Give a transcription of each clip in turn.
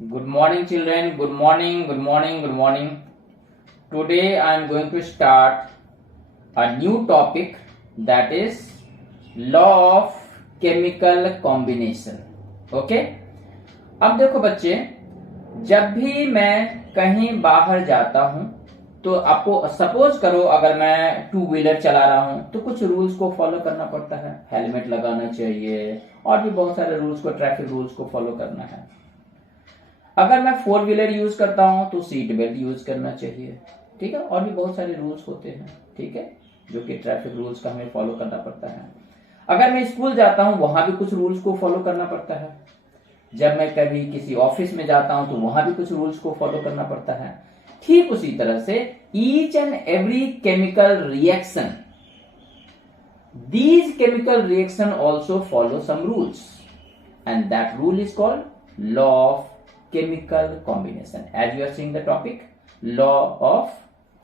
Good morning, children. Good morning, good morning, good morning. Today I am going to start a new topic, that is law of chemical combination. Okay? अब देखो बच्चे, जब भी मैं कहीं बाहर जाता हूं तो आपको सपोज करो अगर मैं टू व्हीलर चला रहा हूं तो कुछ रूल्स को फॉलो करना पड़ता है। हेलमेट लगाना चाहिए और भी बहुत सारे रूल्स को, ट्रैफिक रूल्स को फॉलो करना है। अगर मैं फोर व्हीलर यूज करता हूं तो सीट बेल्ट यूज करना चाहिए, ठीक है। और भी बहुत सारे रूल्स होते हैं, ठीक है, जो कि ट्रैफिक रूल्स का हमें फॉलो करना पड़ता है। अगर मैं स्कूल जाता हूं वहां भी कुछ रूल्स को फॉलो करना पड़ता है। जब मैं कभी किसी ऑफिस में जाता हूं तो वहां भी कुछ रूल्स को फॉलो करना पड़ता है। ठीक उसी तरह से each and every chemical reaction, these chemical reaction also follow some rules and that rule is called law of chemical combination. As you are seeing the topic, law of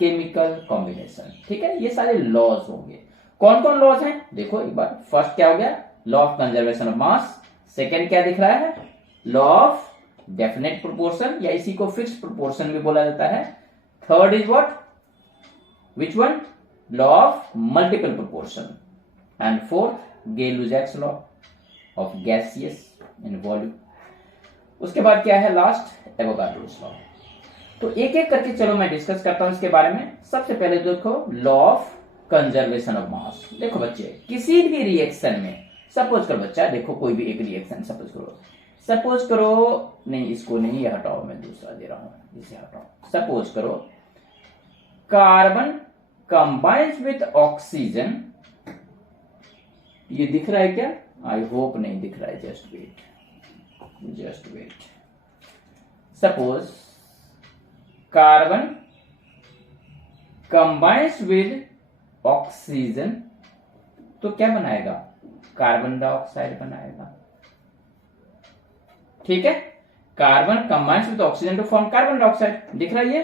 chemical combination, ठीक है। ये सारे laws होंगे। कौन कौन laws हैं देखो एक बार। फर्स्ट क्या हो गया, law of conservation of mass. Second क्या दिख रहा है, लॉ ऑफ डेफिनेट प्रोपोर्शन, या इसी को फिक्स्ड प्रोपोर्शन भी बोला जाता है। Third is what, which one, law of multiple proportion. And fourth Gay Lussac's law of gaseous in volume. उसके बाद क्या है लास्ट, एवोगाड्रोस लॉ। तो एक एक करके चलो मैं डिस्कस करता हूं इसके बारे में। सबसे पहले देखो लॉ ऑफ कंजर्वेशन ऑफ मास। देखो बच्चे, किसी भी रिएक्शन में, सपोज करो बच्चा, देखो कोई भी एक रिएक्शन सपोज करो, नहीं इसको नहीं, ये हटाओ, मैं दूसरा दे रहा हूं, इसे हटाओ। सपोज करो कार्बन कंबाइंस विथ ऑक्सीजन, ये दिख रहा है क्या? आई होप नहीं दिख रहा है, just wait. Suppose carbon combines with oxygen, तो क्या बनाएगा? कार्बन डाइऑक्साइड बनाएगा, ठीक है। Carbon combines with oxygen to form carbon dioxide, दिख रहा है ये।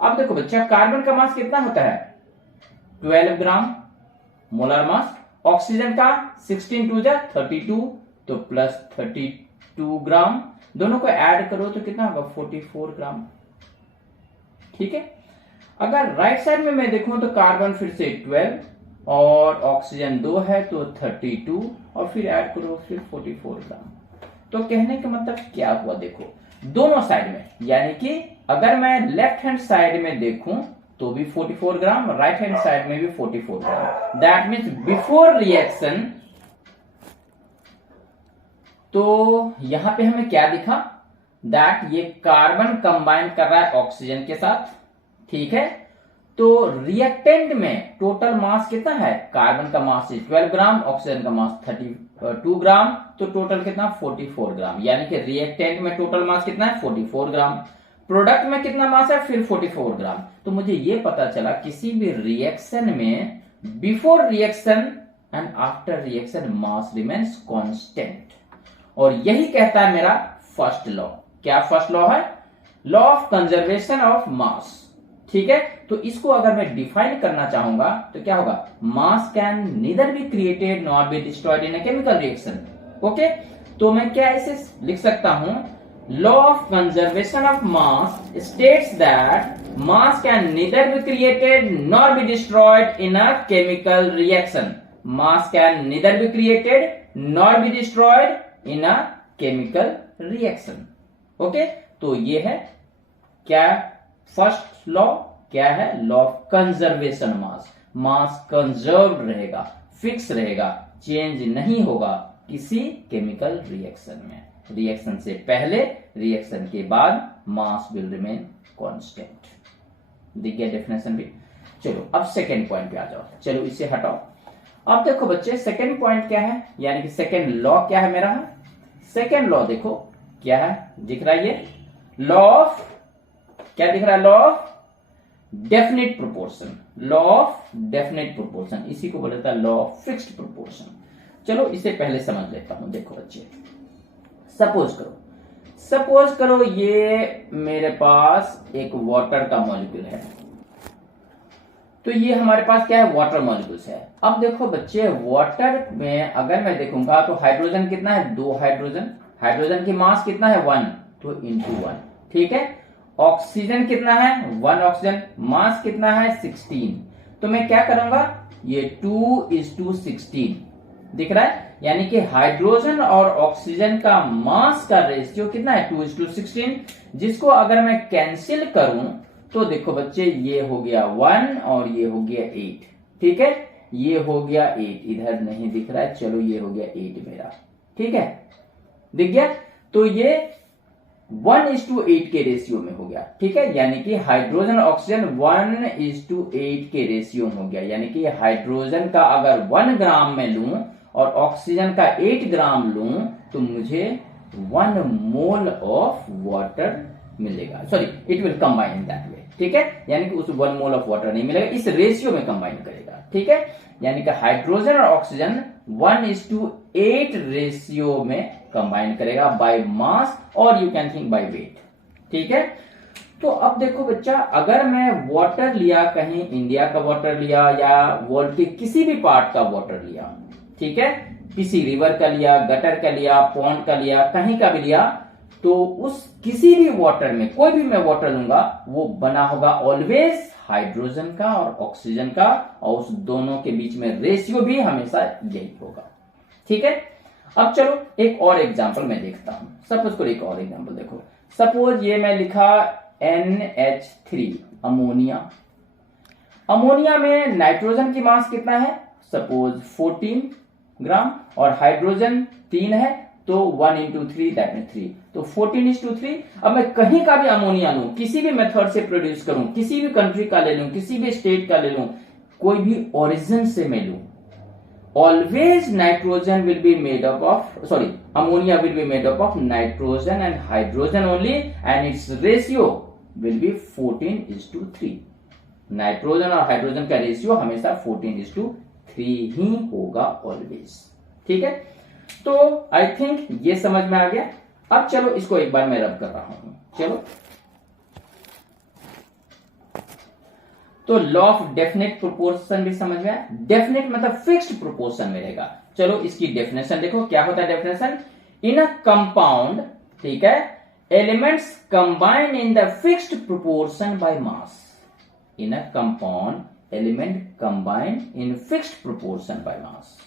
अब देखो बच्चा, कार्बन का मास कितना होता है? 12 ग्राम मोलर मास। ऑक्सीजन का 16 टू जा 32, तो प्लस 32 ग्राम। दोनों को ऐड करो तो कितना होगा? 44 ग्राम, ठीक है। अगर राइट साइड में मैं देखूं तो कार्बन फिर से 12 और ऑक्सीजन 2 है तो 32, और फिर ऐड करो फिर 44 ग्राम। तो कहने का मतलब क्या हुआ, देखो दोनों साइड में, यानी कि अगर मैं लेफ्ट हैंड साइड में देखूं तो भी 44 ग्राम, राइट हैंड साइड में भी 44 ग्राम। दैट मीन्स बिफोर रिएक्शन, तो यहां पे हमें क्या दिखा, दैट ये कार्बन कंबाइन कर रहा है ऑक्सीजन के साथ, ठीक है। तो रिएक्टेंट में टोटल मास कितना है? कार्बन का मास 12 ग्राम, ऑक्सीजन का मास 32 ग्राम, तो टोटल कितना? 44 ग्राम। यानी कि रिएक्टेंट में टोटल मास कितना है? 44 ग्राम। प्रोडक्ट में कितना मास है? फिर 44 ग्राम। तो मुझे ये पता चला किसी भी रिएक्शन में before reaction and after reaction mass remains constant, और यही कहता है मेरा फर्स्ट लॉ। क्या फर्स्ट लॉ है? लॉ ऑफ कंजर्वेशन ऑफ मास, ठीक है। तो इसको अगर मैं डिफाइन करना चाहूंगा तो क्या होगा? मास can neither be created nor be destroyed in a chemical reaction. Okay, तो मैं क्या ऐसे लिख सकता हूं, law of conservation of mass states that mass can neither be created nor be destroyed in a chemical reaction. Mass can neither be created nor be destroyed in a chemical reaction. Okay, तो ये है क्या? First law क्या है? Law of conservation mass. Mass conserved रहेगा, fix रहेगा, change नहीं होगा किसी केमिकल रिएक्शन में। रिएक्शन से पहले, रिएक्शन के बाद मास विल रिमेन कांस्टेंट। देखिए डेफिनेशन भी। चलो अब सेकेंड पॉइंट पे आ जाओ। चलो इसे हटाओ। अब देखो बच्चे, सेकेंड पॉइंट क्या है, यानी कि सेकेंड लॉ क्या है मेरा? सेकेंड लॉ देखो क्या है, दिख रहा है ये लॉ ऑफ, क्या दिख रहा है? Law of definite proportion. Law of definite proportion, इसी को बोला जाता है लॉ ऑफ फिक्स्ड प्रोपोर्शन। चलो इसे पहले समझ लेता हूं। देखो बच्चे, सपोज करो ये मेरे पास एक वाटर का मॉलिक्यूल है, तो ये हमारे पास क्या है? वाटर मॉलिक्यूल्स है। अब देखो बच्चे, वाटर में अगर मैं देखूंगा तो हाइड्रोजन कितना है? 2 हाइड्रोजन। हाइड्रोजन की मास कितना है? 1। तो इंटू 1। ठीक है, ऑक्सीजन कितना है 1 ऑक्सीजन, मास कितना है 16, तो मैं क्या करूंगा ये 2:16 दिख रहा है, यानी कि हाइड्रोजन और ऑक्सीजन का मास का रेशियो कितना है 2:16, जिसको अगर मैं कैंसिल करूं तो देखो बच्चे ये हो गया 1 और ये हो गया 8। ठीक है, ये हो गया 8, इधर नहीं दिख रहा है, चलो ये हो गया 8 मेरा। ठीक है, दिख गया, तो ये 1:8 के रेशियो में हो गया। ठीक है, यानी कि हाइड्रोजन ऑक्सीजन 1:8 के रेशियो में हो गया, यानी कि हाइड्रोजन का अगर 1 ग्राम में लूं और ऑक्सीजन का 8 ग्राम लूं तो मुझे 1 मोल ऑफ वाटर मिलेगा, sorry it will combine in that way. ठीक है, यानी कि उस 1 मोल ऑफ वाटर नहीं मिलेगा, इस रेशियो में कंबाइन करेगा। ठीक है, यानी कि हाइड्रोजन और ऑक्सीजन 1:8 रेशियो में कंबाइन करेगा बाय मास, और you can think by weight. ठीक है, तो अब देखो बच्चा, अगर मैं वाटर लिया, कहीं इंडिया का वाटर लिया या वर्ल्ड के किसी भी पार्ट का वाटर लिया, ठीक है, किसी रिवर का लिया, गटर का लिया, पॉन्ड का लिया, कहीं का भी लिया, तो उस किसी भी वाटर में कोई भी मैं वाटर लूंगा वो बना होगा ऑलवेज हाइड्रोजन का और ऑक्सीजन का, और उस दोनों के बीच में रेशियो भी हमेशा यही होगा। ठीक है, अब चलो एक और एग्जांपल मैं देखता हूं। सपोज करो एक और एग्जांपल देखो, सपोज ये मैं लिखा NH3 अमोनिया। अमोनिया में नाइट्रोजन की मास कितना है, सपोज 14 ग्राम, और हाइड्रोजन 3 है, तो 1 × 3 दैट मीन 3, तो 14:3। अब मैं कहीं का भी अमोनिया लूं, किसी भी मेथड से प्रोड्यूस करूं, किसी भी कंट्री का ले लूं, किसी भी स्टेट का ले लूं, कोई भी ओरिजिन से मैं लूं, always nitrogen will be made up of, sorry, ammonia will be made up of nitrogen and hydrogen only, and its ratio will be 14:3। Nitrogen और हाइड्रोजन का रेशियो हमेशा 14:3 ही होगा ऑलवेज। ठीक है, तो आई थिंक ये समझ में आ गया। अब चलो इसको एक बार मैं रब कर रहा हूं। चलो, तो लॉ ऑफ डेफिनेट प्रोपोर्शन भी समझ में आया। डेफिनेट मतलब फिक्स्ड प्रोपोर्शन में रहेगा। चलो इसकी डेफिनेशन देखो, क्या होता है डेफिनेशन, इन अ कंपाउंड, ठीक है, elements combine in the fixed proportion by mass. In a compound element combine in fixed proportion by mass.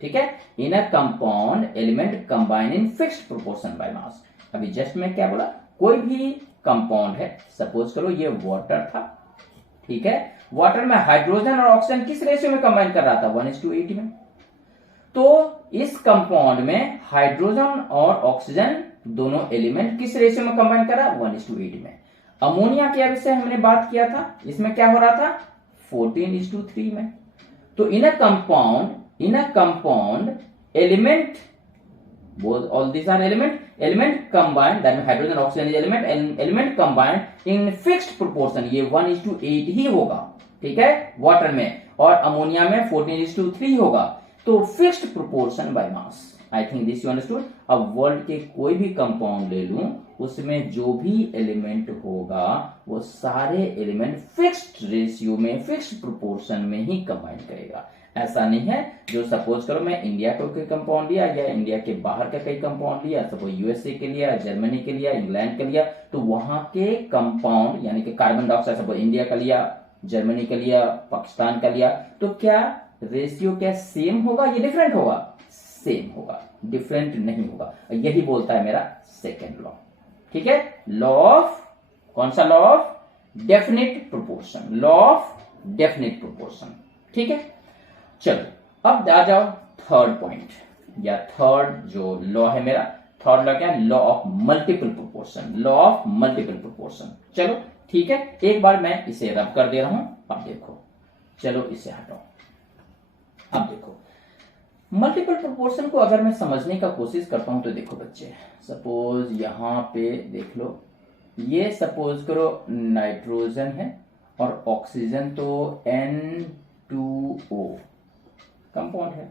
ठीक है, in a compound element combine in fixed proportion by mass. अभी just मैं क्या बोला, कोई भी कंपाउंड है, सपोज करो ये वाटर था, ठीक है, वाटर में हाइड्रोजन और ऑक्सीजन किस रेशियो में कंबाइन कर रहा था 1:8 में, तो इस कंपाउंड में हाइड्रोजन और ऑक्सीजन दोनों एलिमेंट किस रेशियो में कंबाइन कर रहा है 1:8 में। अमोनिया के विषय हमने बात किया था, इसमें क्या हो रहा था 14:3 में। तो in a compound element, both all these are element combined, that means hydrogen oxygen is element combined in fixed proportion, ये 1:8 ही होगा। ठीक है, वाटर में, और अमोनिया में 14:3 होगा, तो fixed proportion by mass. I think this you understood. अब वर्ल्ड के कोई भी कंपाउंड ले लूं, उसमें जो भी एलिमेंट होगा वो सारे एलिमेंट फिक्स्ड रेशियो में, फिक्स्ड प्रोपोर्शन में ही कंबाइन करेगा। ऐसा नहीं है जो सपोज करो मैं इंडिया का कोई कंपाउंड लिया या इंडिया के बाहर का कोई कंपाउंड लिया, सपोज यूएसए के लिया, जर्मनी के लिया, इंग्लैंड के लिया, तो वहां के कंपाउंड यानी कि कार्बन डाइऑक्साइड सपोज इंडिया का लिया, जर्मनी का लिया, पाकिस्तान का लिया, तो क्या रेशियो क्या सेम होगा, ये डिफरेंट होगा, सेम होगा, डिफरेंट नहीं होगा। यही बोलता है मेरा सेकेंड लॉ। ठीक है, लॉ ऑफ, कौन सा law of definite proportion, law of definite proportion. ठीक है, चलो अब आ जाओ थर्ड पॉइंट, या थर्ड जो लॉ है मेरा, थर्ड लॉ क्या है, law of multiple proportion, law of multiple proportion. चलो ठीक है, एक बार मैं इसे रब कर दे रहा हूं, अब देखो, चलो इसे हटाओ। अब देखो मल्टीपल प्रोपोर्शन को अगर मैं समझने का कोशिश करता हूं तो देखो बच्चे, सपोज यहां पे देख लो, ये सपोज करो नाइट्रोजन है और ऑक्सीजन तो N2O कंपाउंड है।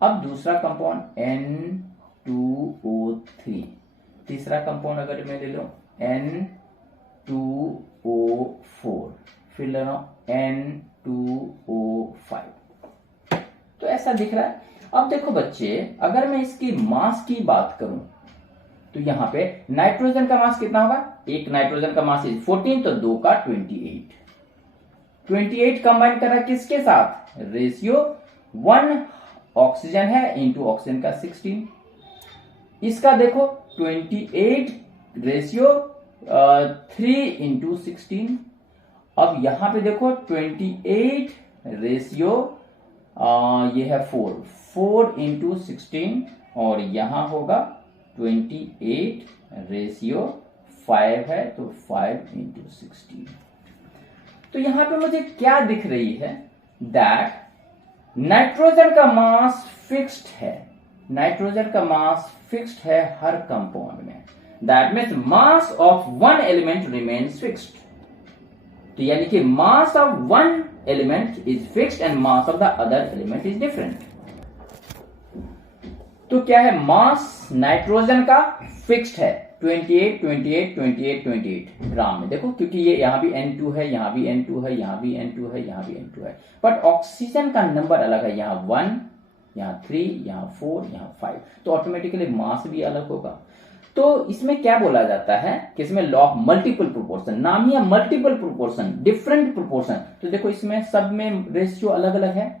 अब दूसरा कंपाउंड N2O3, तीसरा कंपाउंड अगर मैं ले लो N2O4, फिर ले लो N2O5, तो ऐसा दिख रहा है। अब देखो बच्चे, अगर मैं इसकी मास की बात करूं तो यहाँ पे नाइट्रोजन का मास कितना होगा, एक नाइट्रोजन का मास 14, तो 2 का 28 कंबाइन कर रहा है किसके साथ, रेशियो 1 ऑक्सीजन है इंटू ऑक्सीजन का 16। इसका देखो 28 रेशियो 3 इंटू 16। अब यहां पे देखो 28 रेशियो ये है 4 इंटू 16, और यहां होगा 28 रेशियो 5 है, तो 5 इंटू 16। तो यहां पे मुझे क्या दिख रही है, दैट नाइट्रोजन का मास फिक्स्ड है, नाइट्रोजन का मास फिक्स्ड है हर कंपाउंड में। That means mass of one element remains fixed. तो यानी कि मास of one element is fixed and mass of the other element is different. तो क्या है, मास नाइट्रोजन का फिक्स्ड है 28 ग्राम में। देखो क्योंकि ये यहां भी N2 है, यहां भी N2 है, यहां भी N2 है, यहां भी N2 है, बट ऑक्सीजन का नंबर अलग है, यहां 1, यहां 3, यहां 4, यहां 5, तो ऑटोमेटिकली मास भी अलग होगा। तो इसमें क्या बोला जाता है कि इसमें लॉ ऑफ मल्टीपल प्रोपोर्शन, नाम ही है मल्टीपल प्रोपोर्शन, डिफरेंट प्रोपोर्शन। तो देखो इसमें सब में रेशियो अलग अलग है,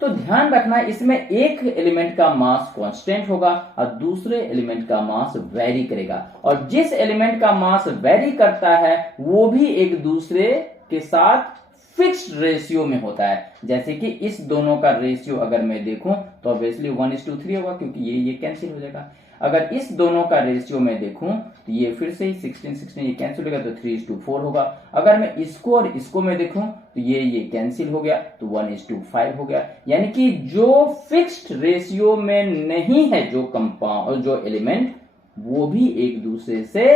तो ध्यान रखना इसमें एक एलिमेंट का मास कांस्टेंट होगा और दूसरे एलिमेंट का मास वेरी करेगा, और जिस एलिमेंट का मास वेरी करता है वो भी एक दूसरे के साथ फिक्स्ड रेशियो में होता है। जैसे कि इस दोनों का रेशियो अगर मैं देखूं तो ऑब्वियसली 1:3 होगा, क्योंकि ये कैंसिल हो जाएगा। अगर इस दोनों का रेशियो में देखूं तो ये फिर से 16 ये कैंसिल होगा, तो 3:4 होगा। अगर मैं इसको और इसको में देखूं तो ये कैंसिल हो गया, तो 1:5 हो गया। यानी कि जो फिक्स्ड रेशियो में नहीं है जो कंपाउंड, जो एलिमेंट, वो भी एक दूसरे से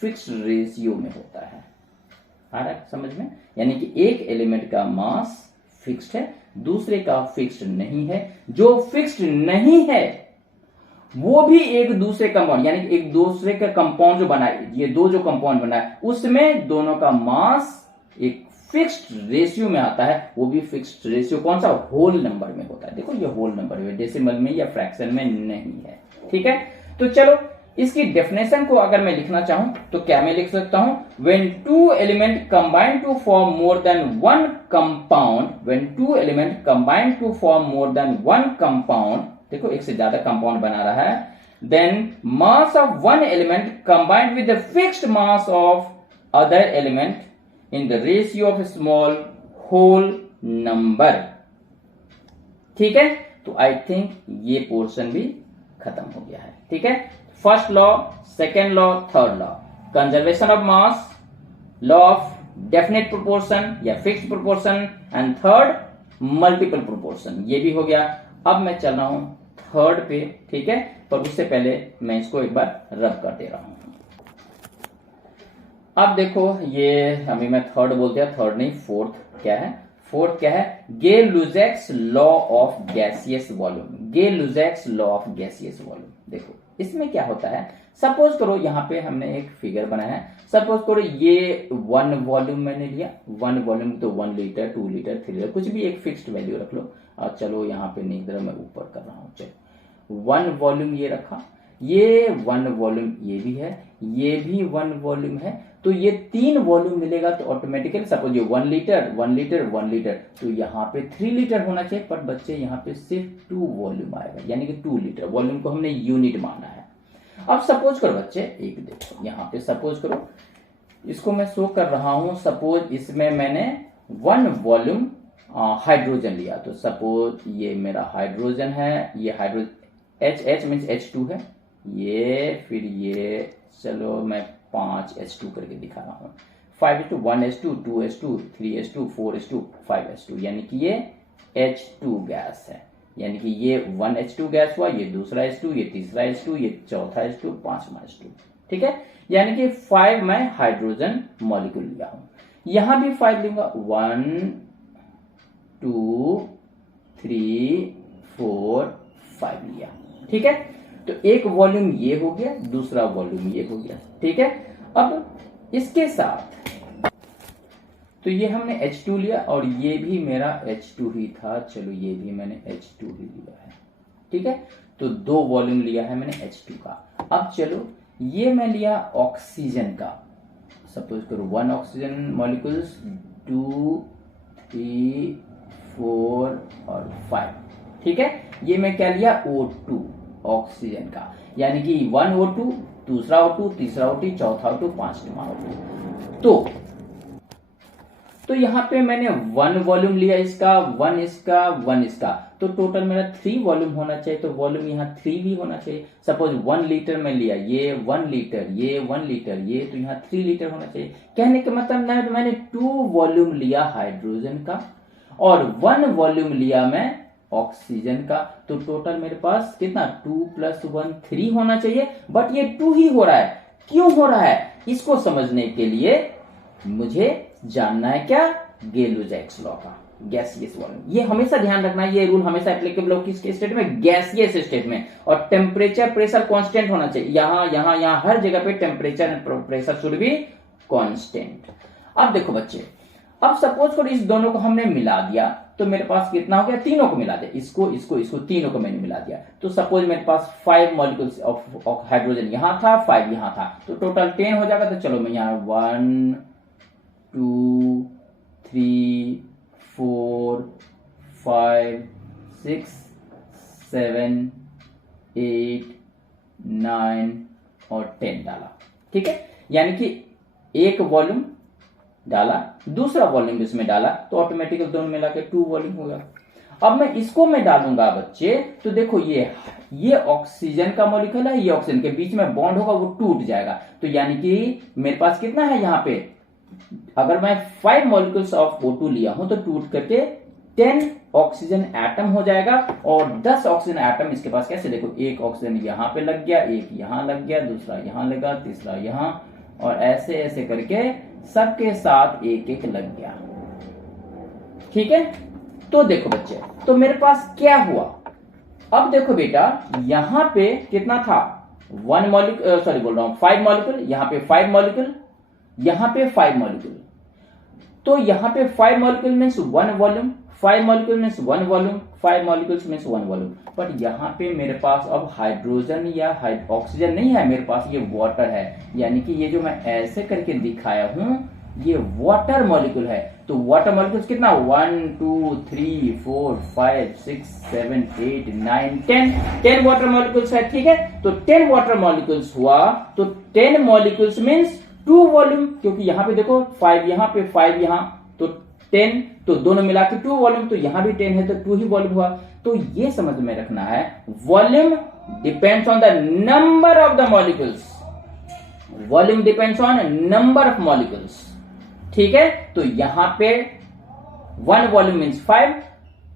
फिक्स्ड रेशियो में होता है। आ रहा है समझ में? यानी कि एक एलिमेंट का मास फिक्स्ड है, दूसरे का फिक्स्ड नहीं है। जो फिक्स्ड नहीं है वो भी एक दूसरे कंपाउंड, यानी कि एक दूसरे का कंपाउंड जो बनाए, ये दो जो कंपाउंड बनाए उसमें दोनों का मास एक फिक्स्ड रेशियो में आता है। वो भी फिक्स्ड रेशियो कौन सा, होल नंबर में होता है। देखो ये होल नंबर में, डेसिमल में या फ्रैक्शन में नहीं है। ठीक है, तो चलो इसकी डेफिनेशन को अगर मैं लिखना चाहूं तो क्या मैं लिख सकता हूं, when two element combine to form more than one compound, when two element combine to form more than one compound, देखो एक से ज्यादा कंपाउंड बना रहा है, then mass of one element combined with the fixed mass of other element in the ratio of small whole number. ठीक है, तो आई थिंक ये पोर्शन भी खत्म हो गया है। ठीक है, first law, second law, third law, conservation of mass, law of definite proportion या fixed proportion, and third multiple proportion, ये भी हो गया। अब मैं चल रहा हूं थर्ड पे। ठीक है, पर उससे पहले मैं इसको एक बार रब कर दे रहा हूं। अब देखो ये अभी मैं थर्ड बोल दिया, थर्ड नहीं फोर्थ क्या है, फोर्थ क्या है, Gay Lussac's law of gaseous volume, Gay Lussac's law of gaseous volume. देखो इसमें क्या होता है, सपोज करो यहाँ पे हमने एक फिगर बनाया है, सपोज करो ये 1 वॉल्यूम मैंने लिया, 1 वॉल्यूम तो 1 लीटर 2 लीटर 3 लीटर कुछ भी एक फिक्स्ड वैल्यू रख लो। और चलो यहाँ पे नहीं इधर मैं ऊपर कर रहा हूँ, चलो 1 वॉल्यूम ये रखा, ये 1 वॉल्यूम ये भी है, ये भी 1 वॉल्यूम है, तो ये 3 वॉल्यूम मिलेगा। तो ऑटोमेटिकली सपोज ये 1 लीटर 1 लीटर 1 लीटर, तो यहाँ पे 3 लीटर होना चाहिए, पर बच्चे यहाँ पे सिर्फ 2 वॉल्यूम आएगा, यानी कि 2 लीटर। वॉल्यूम को हमने यूनिट माना है। अब सपोज करो बच्चे, एक देखो यहाँ पे सपोज करो, इसको मैं शो कर रहा हूं, सपोज इसमें मैंने 1 वॉल्यूम हाइड्रोजन लिया, तो सपोज ये मेरा हाइड्रोजन है, ये हाइड्रोजन H मीन्स H2 है, ये फिर ये चलो मैं 5H2 करके दिखा रहा हूँ, 5:1H2 2H2 3H2 4H2 5H2, यानी कि ये H2 गैस है। यानी कि ये 1H2 गैस हुआ, ये दूसरा H2, ये तीसरा H2, ये चौथा H2, पांचवा H2। ठीक है, यानी कि 5 मैं हाइड्रोजन मॉलिक्यूल लिया हूं, यहां भी 5 लूंगा, 1 2 3 4 5 लिया। ठीक है, तो एक वॉल्यूम ये हो गया, दूसरा वॉल्यूम ये हो गया। ठीक है, अब इसके साथ तो ये हमने H2 लिया और ये भी मेरा H2 ही था, चलो ये भी मैंने H2 ही लिया है। ठीक है, तो 2 वॉल्यूम लिया है मैंने H2 का। अब चलो ये मैं लिया ऑक्सीजन का, सपोज करो 1 ऑक्सीजन मॉलिक्यूल्स, 2 3 4 और 5, ठीक है। ये मैं क्या लिया O2 ऑक्सीजन का, यानी कि 1 O2, दूसरा O2, तीसरा O2, चौथा O2, पांचवा O2। तो यहां पे मैंने 1 वॉल्यूम लिया इसका, 1 इसका, 1 इसका, तो टोटल मेरा 3 वॉल्यूम होना चाहिए, तो वॉल्यूम यहाँ 3 भी होना चाहिए। सपोज 1 लीटर में लिया, ये 1 लीटर, ये 1 लीटर, ये तो यहाँ 3 लीटर होना चाहिए। कहने का मतलब ना, मैंने 2 वॉल्यूम लिया हाइड्रोजन का और 1 वॉल्यूम लिया मैं ऑक्सीजन का, तो टोटल मेरे पास कितना 2 + 1 3 होना चाहिए, बट ये 2 ही हो रहा है। क्यों हो रहा है, इसको समझने के लिए मुझे जानना है क्या, गेलो-जैक्स लॉ का, गैसियस वॉल्यूम। ये हमेशा ध्यान रखना है, ये रूल हमेशा एप्लीकेबल हो किसके स्टेट में, गैसियस स्टेट में। और टेम्परेचर प्रेशर कांस्टेंट होना चाहिए, यहां हर जगह पे temperature and pressure should be constant. अब देखो बच्चे, अब सपोज करो इस दोनों को हमने मिला दिया, तो मेरे पास कितना हो गया, तीनों को मिला दिया, इसको तीनों को मैंने मिला दिया, तो सपोज मेरे पास 5 मॉलिक्यूल्स ऑफ हाइड्रोजन यहां था, 5 यहां था, तो टोटल 10 हो जाएगा। तो चलो मैं यहां 1 2 3 4 5 6 7 8 9 और 10 डाला, ठीक है। यानी कि एक वॉल्यूम डाला, दूसरा वॉल्यूम इसमें डाला, तो ऑटोमेटिकली दोनों मिला के 2 वॉल्यूम होगा। अब मैं इसको मैं डालूंगा बच्चे, तो देखो ये ऑक्सीजन का मॉलिक्यूल है, ये ऑक्सीजन के बीच में बॉन्ड होगा, वो टूट जाएगा। तो यानी कि मेरे पास कितना है यहाँ पे, अगर मैं 5 मॉलिक्यूल्स ऑफ O2 लिया हूं, तो टूट करके 10 ऑक्सीजन एटम हो जाएगा, और 10 ऑक्सीजन एटम इसके पास कैसे, देखो एक ऑक्सीजन यहां पे लग गया, एक यहां लग गया, दूसरा यहां लगा, तीसरा यहां, और ऐसे ऐसे करके सबके साथ एक एक लग गया, ठीक है। तो देखो बच्चे, तो मेरे पास क्या हुआ, अब देखो बेटा, यहां पे कितना था, 1 मॉलिक्यूल, सॉरी बोल रहा हूं 5 मॉलिक्यूल, यहां पे 5 मॉलिक्यूल, यहां पे 5 मॉलिक्यूल, तो यहां पे 5 molecule means 1 volume, 5 molecule means 1 volume, 5 molecules means 1 volume. But यहां पे मेरे पास अब हाइड्रोजन या ऑक्सीजन नहीं है, मेरे पास ये वाटर है, यानी कि ये जो मैं ऐसे करके दिखाया हूं, ये वाटर मॉलिक्यूल है। तो वाटर मॉलिक्यूल्स कितना, 1 2 3 4 5 6 7 8 9 10 वाटर मॉलिक्यूल्स है, ठीक है। तो 10 वाटर मॉलिक्यूल्स हुआ, तो 10 मॉलिक्यूल्स मीन्स 2 वॉल्यूम, क्योंकि यहां पे देखो 5 यहां पे 5 यहां, तो 10, तो दोनों मिला के 2 वॉल्यूम, तो यहां भी 10 है, तो 2 ही वॉल्यूम हुआ। तो ये समझ में रखना है, volume depends on the number of the molecules, volume depends on number of molecules, ठीक है। तो यहां पे 1 वॉल्यूम मीन्स 5,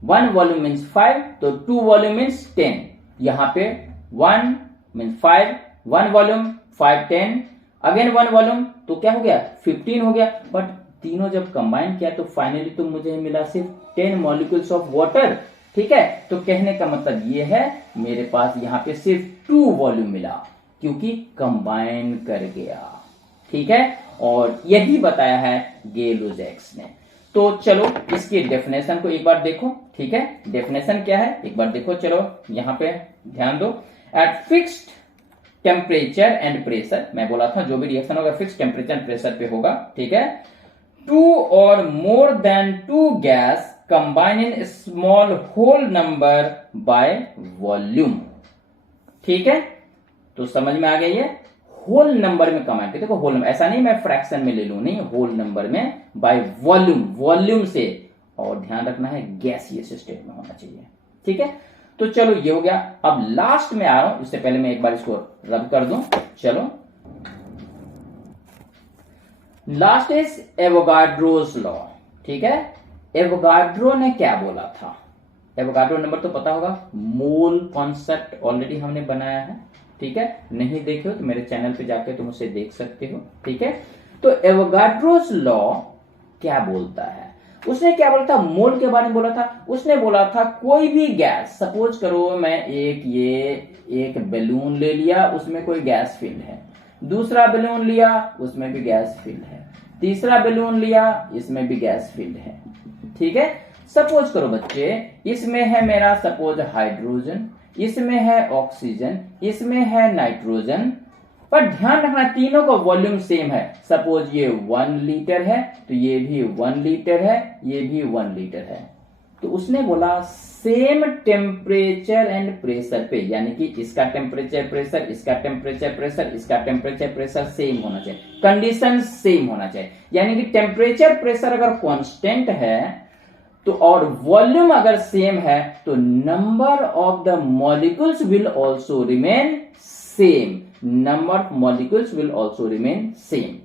1 वॉल्यूम मीन्स 5, तो 2 वॉल्यूम मीन्स 10, यहां पे 1 मीन्स 5, 1 वॉल्यूम 5 10, अगेन 1 वॉल्यूम, तो क्या हो गया 15 हो गया। बट तीनों जब कंबाइन किया तो फाइनली तो मुझे मिला सिर्फ 10 मॉलिक्यूल्स ऑफ वाटर, ठीक है। तो कहने का मतलब ये है, मेरे पास यहां पे सिर्फ 2 वॉल्यूम मिला, क्योंकि कंबाइन कर गया, ठीक है। और यही बताया है गेलो-जैक्स ने। तो चलो इसकी डेफिनेशन को एक बार देखो, ठीक है। डेफिनेशन क्या है एक बार देखो, चलो यहां पे ध्यान दो। At fixed temperature and pressure, मैं बोला था जो भी रिएक्शन होगा फिक्स टेम्परेचर एंड प्रेशर पे होगा, ठीक है। 2 or more than 2 gas combine in small whole number by volume, ठीक है। तो समझ में आ गया, ये होल नंबर में कंबाइन करते, देखो होल नंबर, ऐसा नहीं मैं फ्रैक्शन में ले लूं, नहीं, होल नंबर में बाय वॉल्यूम, वॉल्यूम से, और ध्यान रखना है गैसियस स्टेट में होना चाहिए, ठीक है। तो चलो ये हो गया। अब लास्ट में आ रहा हूं, उससे पहले मैं एक बार इसको रब कर दूं। चलो लास्ट इज एवोगाड्रोस लॉ, ठीक है। एवोगाड्रो ने क्या बोला था, एवोगाड्रो नंबर तो पता होगा, मोल कॉन्सेप्ट ऑलरेडी हमने बनाया है, ठीक है। नहीं देखे हो तो मेरे चैनल पे जाके तुम उसे देख सकते हो, ठीक है। तो एवोगाड्रोस लॉ क्या बोलता है, उसने क्या बोला था, मोल के बारे में बोला था। उसने बोला था कोई भी गैस, सपोज करो मैं एक बैलून ले लिया, उसमें कोई गैस फिल्ड है, दूसरा बैलून लिया उसमें भी गैस फिल्ड है, तीसरा बैलून लिया इसमें भी गैस फिल्ड है, ठीक है। सपोज करो बच्चे, इसमें है मेरा सपोज हाइड्रोजन, इसमें है ऑक्सीजन, इसमें है नाइट्रोजन, पर ध्यान रखना तीनों का वॉल्यूम सेम है। सपोज ये 1 लीटर है तो ये भी 1 लीटर है, ये भी 1 लीटर है। तो उसने बोला सेम टेम्परेचर एंड प्रेशर पे, यानी कि इसका टेम्परेचर प्रेशर, इसका टेम्परेचर प्रेशर, इसका टेम्परेचर प्रेशर सेम होना चाहिए, कंडीशन सेम होना चाहिए। यानी कि टेम्परेचर प्रेशर अगर कांस्टेंट है तो और वॉल्यूम अगर सेम है तो number of the molecules will also remain same, number of molecules will also remain same.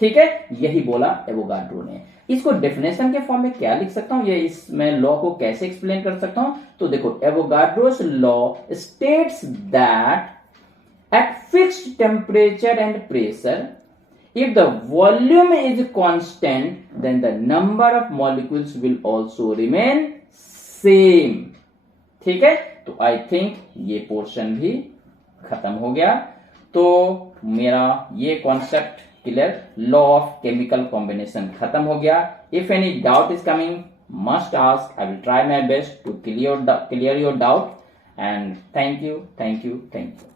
ठीक है, यही बोला एवोगाड्रो ने। इसको डेफिनेशन के फॉर्म में क्या लिख सकता हूं, ये इसमें लॉ को कैसे एक्सप्लेन कर सकता हूं? तो देखो, Avogadro's law states that at fixed temperature and pressure if the volume is constant then the number of molecules will also remain same। ठीक है, तो आई थिंक ये पोर्शन भी खत्म हो गया। तो मेरा ये concept clear, law of chemical combination खत्म हो गया। If any doubt is coming must ask, I will try my best to clear your doubt. And thank you, thank you, thank you.